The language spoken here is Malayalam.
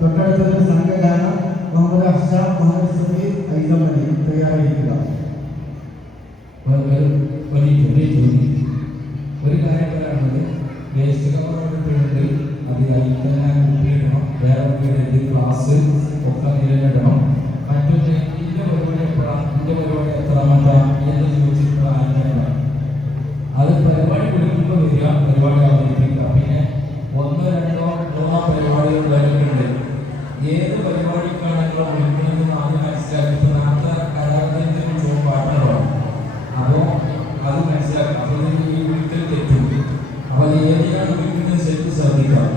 തൊട്ടടുത്തത് സംഘഗാനം മുഹമ്മദ് അഫ്സ മുഹമ്മദ് സഫീർ ഐസമലി തയ്യാറായിരിക്കുക. ഒരു കാര്യം പറയാനുള്ളത്, വേസ്റ്റ് കവറുണ്ട് അത് അതിൽ തന്നെ കുപ്പിയിടണം, വേറെ കുപ്പിയിടരുത്, ഗ്ലാസ് ഒക്കെ നിലനിടണം. മറ്റൊന്ന് ഇതിൻ്റെ പരിപാടി എപ്പോഴാണ്, ഇതിൻ്റെ പരിപാടി എത്രാമത്താ എന്ന് ചോദിച്ചിട്ടുള്ള ആലോചന അത് പരിപാടി വിളിക്കുമ്പോൾ വരിക, പരിപാടി അവതരിപ്പിക്കുക. പിന്നെ 1, 2, 3 പരിപാടികൾ വരുന്നുണ്ട്. ഏത് പരിപാടിക്കാണെങ്കിലും വിളിക്കണമെന്ന് ആദ്യം മനസ്സിലാക്കി നേരത്തെ കലാകാരത്തിന് പാട്ടുകളോ അപ്പോൾ അത് മനസ്സിലാക്കാം. അപ്പോൾ ഈ വിളിക്കൽ തെറ്റും. അപ്പോൾ ഏതിനാണ് വിളിക്കുന്നത് ശരിക്കും ശ്രദ്ധിക്കാം.